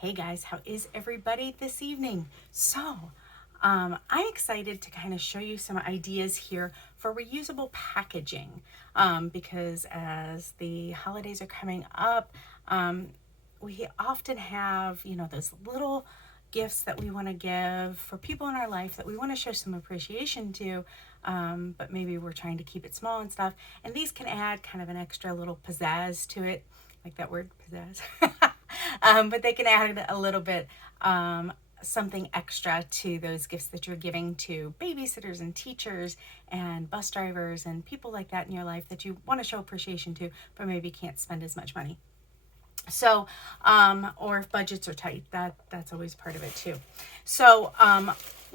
Hey guys, how is everybody this evening? So, I'm excited to kind of show you some ideas here for reusable packaging because as the holidays are coming up, we often have, those little gifts that we want to give for people in our life that we want to show some appreciation to, but maybe we're trying to keep it small and stuff. And these can add kind of an extra little pizzazz to it, like that word, pizzazz. But they can add a little bit something extra to those gifts that you're giving to babysitters and teachers and bus drivers and people like that in your life that you want to show appreciation to, but maybe can't spend as much money. So, or if budgets are tight, that's always part of it too. So,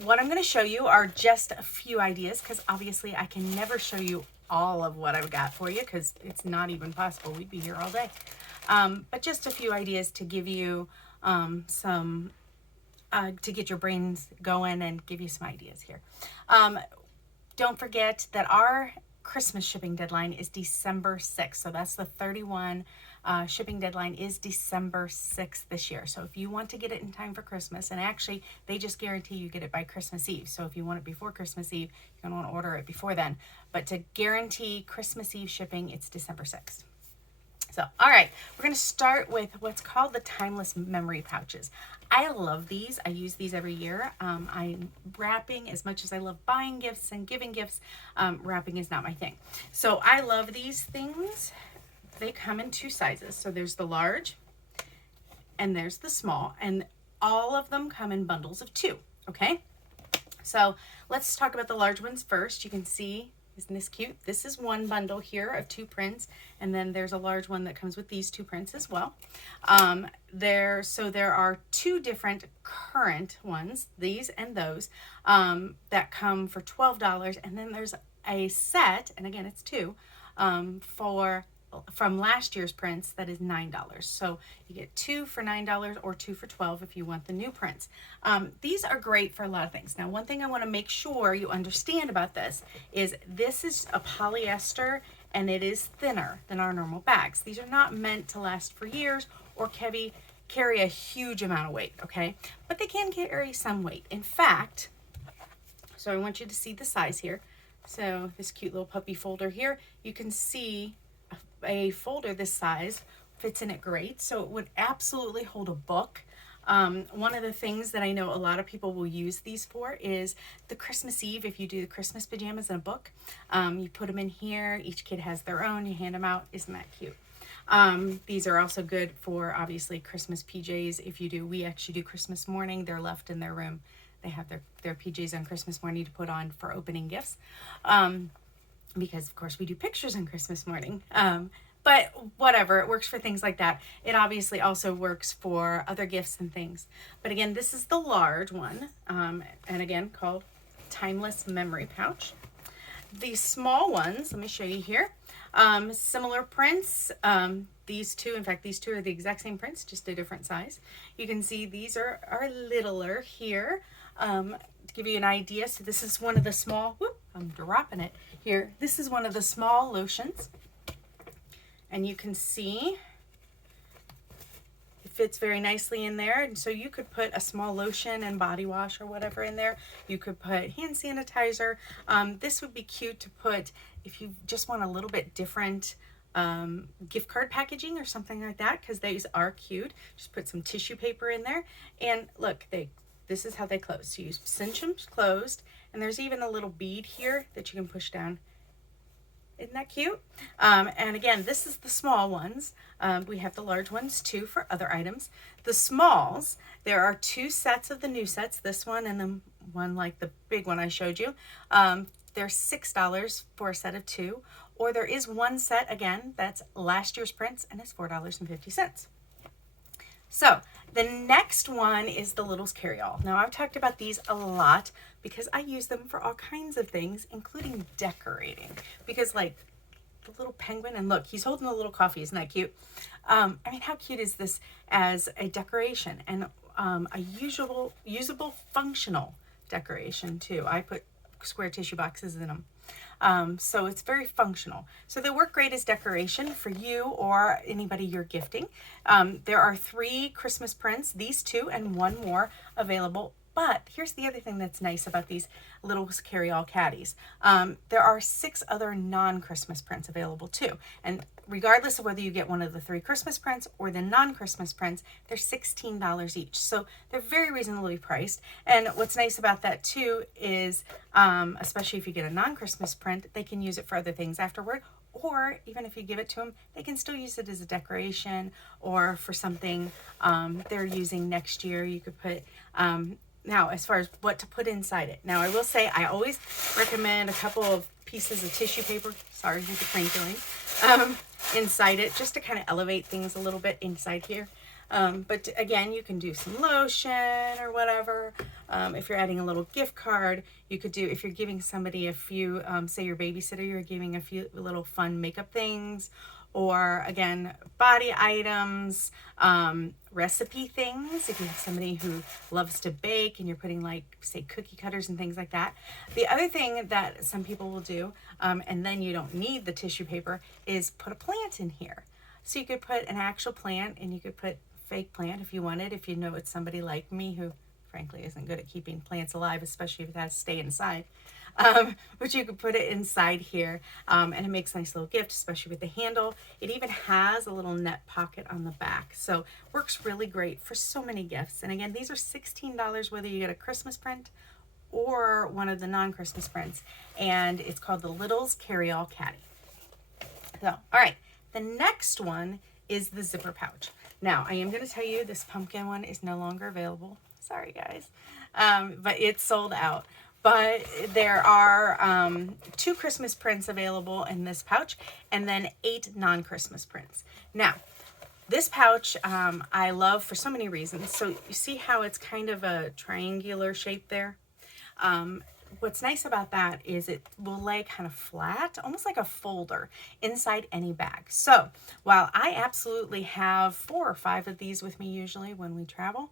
what I'm going to show you are just a few ideas because obviously I can never show you all of what I've got for you because it's not even possible. We'd be here all day. But just a few ideas to give you some, to get your brains going and give you some ideas here. Don't forget that our Christmas shipping deadline is December 6th. So that's the 31 shipping deadline is December 6th this year. So if you want to get it in time for Christmas, and actually they just guarantee you get it by Christmas Eve. So if you want it before Christmas Eve, you're going to want to order it before then. But to guarantee Christmas Eve shipping, it's December 6th. So, all right, we're going to start with what's called the timeless memory pouches. I love these. I use these every year. I'm wrapping as much as I love buying gifts and giving gifts. Wrapping is not my thing. So I love these things. They come in two sizes. So there's the large and there's the small, and all of them come in bundles of 2. Okay. So let's talk about the large ones first. You can see, isn't this cute? This is one bundle here of 2 prints, and then there's a large one that comes with these 2 prints as well. There are 2 different current ones, these and those, that come for $12, and then there's a set, and again it's 2, from last year's prints that is $9. So you get 2 for $9 or 2 for $12 if you want the new prints. These are great for a lot of things. Now, one thing I want to make sure you understand about this is a polyester, and it is thinner than our normal bags. These are not meant to last for years or carry a huge amount of weight, okay? But they can carry some weight. In fact, so I want you to see the size here. So this cute little puppy folder here, you can see a folder this size fits in it great. So it would absolutely hold a book. One of the things that I know a lot of people will use these for is the Christmas Eve. If you do the Christmas pajamas in a book, you put them in here. Each kid has their own. You hand them out. Isn't that cute? These are also good for obviously Christmas PJs. If you do, we actually do Christmas morning. They're left in their room. They have their PJs on Christmas morning to put on for opening gifts. Because of course we do pictures on Christmas morning. But whatever, it works for things like that. It obviously also works for other gifts and things. But again, this is the large one, and again called Timeless Memory Pouch. The small ones, let me show you here. Similar prints. These 2, in fact, these 2 are the exact same prints, just a different size. You can see these are littler here. To give you an idea, so this is one of the small, I'm dropping it here. This is one of the small lotions. And you can see it fits very nicely in there. And so you could put a small lotion and body wash or whatever in there. You could put hand sanitizer. This would be cute to put if you just want a little bit different gift card packaging or something like that, because these are cute. Just put some tissue paper in there. And look, this is how they close. So you cinch them closed, and there's even a little bead here that you can push down. Isn't that cute? And again, this is the small ones. We have the large ones too for other items. The smalls, there are 2 sets of the new sets, this one and the one like the big one I showed you. They're $6 for a set of 2, or there is one set, again, that's last year's prints, and it's $4.50. So the next one is the Littlest Carryall. Now I've talked about these a lot because I use them for all kinds of things, including decorating. Because like the little penguin, and look, he's holding a little coffee. Isn't that cute? I mean, how cute is this as a decoration and a usable, functional decoration too. I put square tissue boxes in them. So it's very functional. So they work great as decoration for you or anybody you're gifting. There are 3 Christmas prints, these 2 and 1 more available. But here's the other thing that's nice about these Littlest Carryall caddies. There are 6 other non-Christmas prints available too. And regardless of whether you get one of the 3 Christmas prints or the non-Christmas prints, they're $16 each. So they're very reasonably priced. And what's nice about that too is, especially if you get a non-Christmas print, they can use it for other things afterward. Or even if you give it to them, they can still use it as a decoration or for something they're using next year. You could put, now as far as what to put inside it. Now I will say I always recommend a couple of pieces of tissue paper, sorry with the crinkling, inside it just to kind of elevate things a little bit inside here. But again, you can do some lotion or whatever. If you're adding a little gift card, you could do, if you're giving somebody a few, say your babysitter, you're giving a few little fun makeup things, or again, body items, recipe things. If you have somebody who loves to bake and you're putting like, say, cookie cutters and things like that. The other thing that some people will do, and then you don't need the tissue paper, is put a plant in here. So you could put an actual plant, and you could put fake plant if you wanted, if you know it's somebody like me who frankly isn't good at keeping plants alive, especially if it has to stay inside. But you could put it inside here, and it makes a nice little gift, especially with the handle. It even has a little net pocket on the back, so works really great for so many gifts. And again, these are $16 whether you get a Christmas print or one of the non-Christmas prints, and it's called the Littlest Carryall Caddy. So, all right, the next one is the zipper pouch. Now, I am going to tell you this pumpkin one is no longer available. Sorry, guys, but it's sold out. But there are 2 Christmas prints available in this pouch, and then 8 non-Christmas prints. Now, this pouch I love for so many reasons. So you see how it's kind of a triangular shape there? What's nice about that is it will lay kind of flat, almost like a folder inside any bag. So while I absolutely have 4 or 5 of these with me usually when we travel,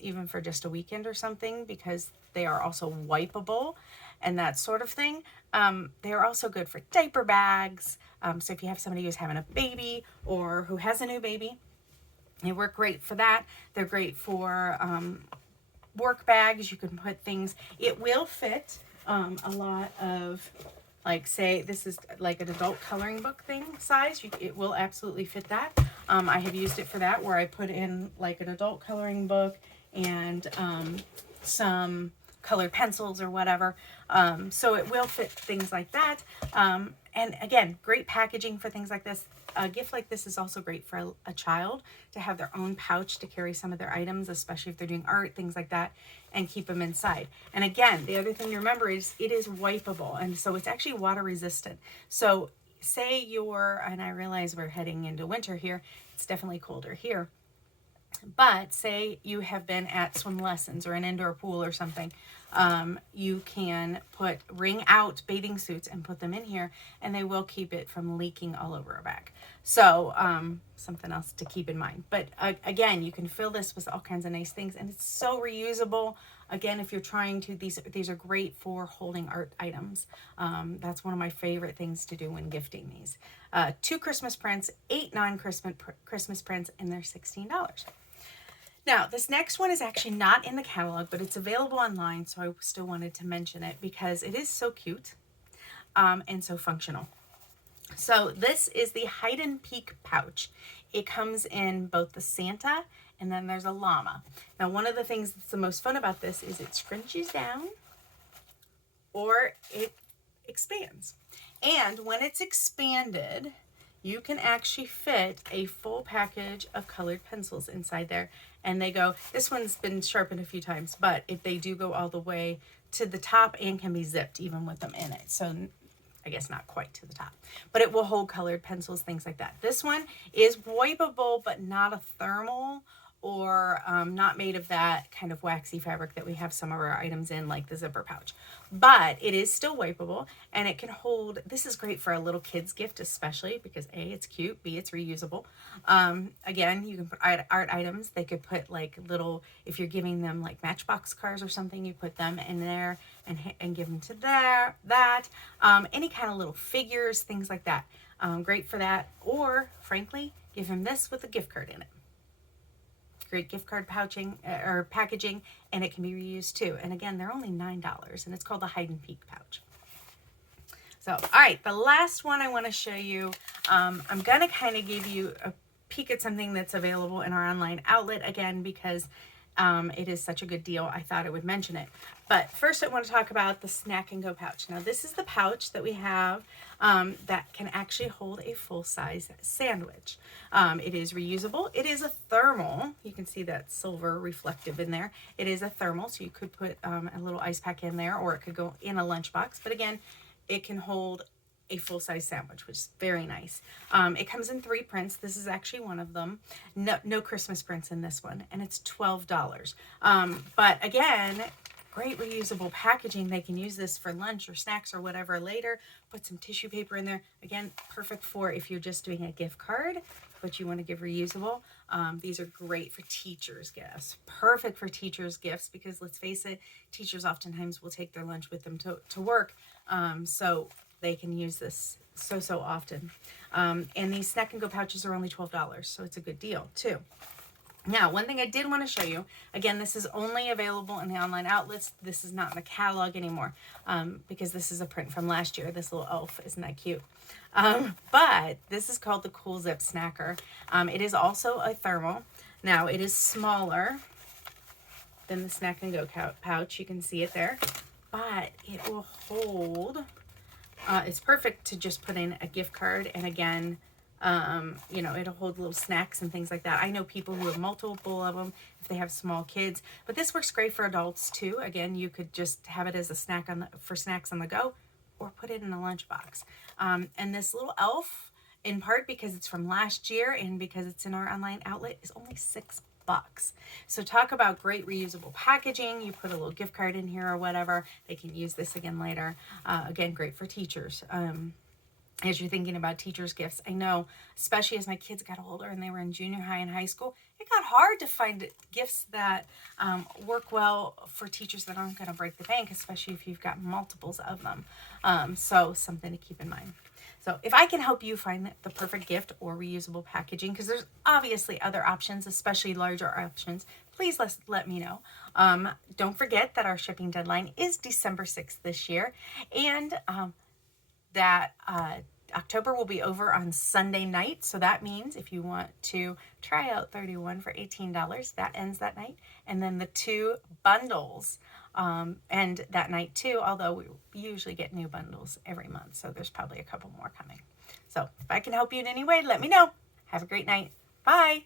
even for just a weekend or something, because they are also wipeable and that sort of thing. They are also good for diaper bags. So if you have somebody who's having a baby or who has a new baby, they work great for that. They're great for work bags. You can put things, it will fit a lot of, like, say this is like an adult coloring book thing size, it will absolutely fit that. I have used it for that, where I put in like an adult coloring book and some colored pencils or whatever. So it will fit things like that. And again, great packaging for things like this. A gift like this is also great for a child to have their own pouch to carry some of their items, especially if they're doing art, things like that, and keep them inside. And again, the other thing to remember is it is wipeable, and so it's actually water resistant. So say you're, and I realize we're heading into winter here, it's definitely colder here, but say you have been at swim lessons or an indoor pool or something, you can wring out bathing suits and put them in here, and they will keep it from leaking all over a bag. So something else to keep in mind. But again, you can fill this with all kinds of nice things, and it's so reusable. Again, if you're trying to, these are great for holding art items. That's one of my favorite things to do when gifting these. 2 Christmas prints, 8 non-Christmas prints, and they're $16. Now, this next one is actually not in the catalog, but it's available online, so I still wanted to mention it because it is so cute and so functional. So this is the hide-and-peek pouch. It comes in both the Santa and then there's a llama. Now, one of the things that's the most fun about this is it scrunches down or it expands. And when it's expanded, you can actually fit a full package of colored pencils inside there. And they go, this one's been sharpened a few times, but if they do go all the way to the top and can be zipped even with them in it. So I guess not quite to the top, but it will hold colored pencils, things like that. This one is wipeable, but not a thermal or not made of that kind of waxy fabric that we have some of our items in, like the zipper pouch. But it is still wipeable, and it can hold, this is great for a little kid's gift especially, because A, it's cute, B, it's reusable. Again, you can put art items. They could put like little, if you're giving them like Matchbox cars or something, you put them in there and give them to that. Any kind of little figures, things like that. Great for that. Or frankly, give him this with a gift card in it. Great gift card pouching or packaging, and it can be reused too. And again, they're only $9, and it's called the hide-and-peek pouch. So, all right, the last one I want to show you, I'm going to kind of give you a peek at something that's available in our online outlet again, because it is such a good deal. I thought I would mention it. But first I want to talk about the Snack and Go pouch. Now this is the pouch that we have that can actually hold a full-size sandwich. It is reusable. It is a thermal. You can see that silver reflective in there. It is a thermal, so you could put a little ice pack in there, or it could go in a lunchbox. But again, it can hold a full-size sandwich, which is very nice. It comes in 3 prints. This is actually one of them. No Christmas prints in this one, and it's $12. But again, great reusable packaging. They can use this for lunch or snacks or whatever later. Put some tissue paper in there. Again, perfect for if you're just doing a gift card, but you want to give reusable. These are great for teachers' gifts. Perfect for teachers' gifts, because let's face it, teachers oftentimes will take their lunch with them to work. So they can use this so often. And these Snack and Go pouches are only $12, so it's a good deal too. Now, one thing I did want to show you, again, this is only available in the online outlets. This is not in the catalog anymore, because this is a print from last year. This little elf, isn't that cute? But this is called the Cool Zip Snacker. It is also a thermal. Now, it is smaller than the Snack and Go pouch. You can see it there, but it will hold. It's perfect to just put in a gift card, and again, you know, it'll hold little snacks and things like that. I know people who have multiple of them if they have small kids, but this works great for adults too. Again, you could just have it as a snack for snacks on the go, or put it in a lunchbox. And this little elf, in part because it's from last year and because it's in our online outlet, is only $6. So talk about great reusable packaging. You put a little gift card in here or whatever. They can use this again later. Again, great for teachers. As you're thinking about teachers' gifts, I know, especially as my kids got older and they were in junior high and high school, it got hard to find gifts that work well for teachers that aren't going to break the bank, especially if you've got multiples of them. So something to keep in mind. So if I can help you find the perfect gift or reusable packaging, because there's obviously other options, especially larger options, please let me know. Don't forget that our shipping deadline is December 6th this year, and that October will be over on Sunday night. So that means if you want to try out 31 for $18, that ends that night. And then the 2 bundles end that night too, although we usually get new bundles every month. So there's probably a couple more coming. So if I can help you in any way, let me know. Have a great night. Bye.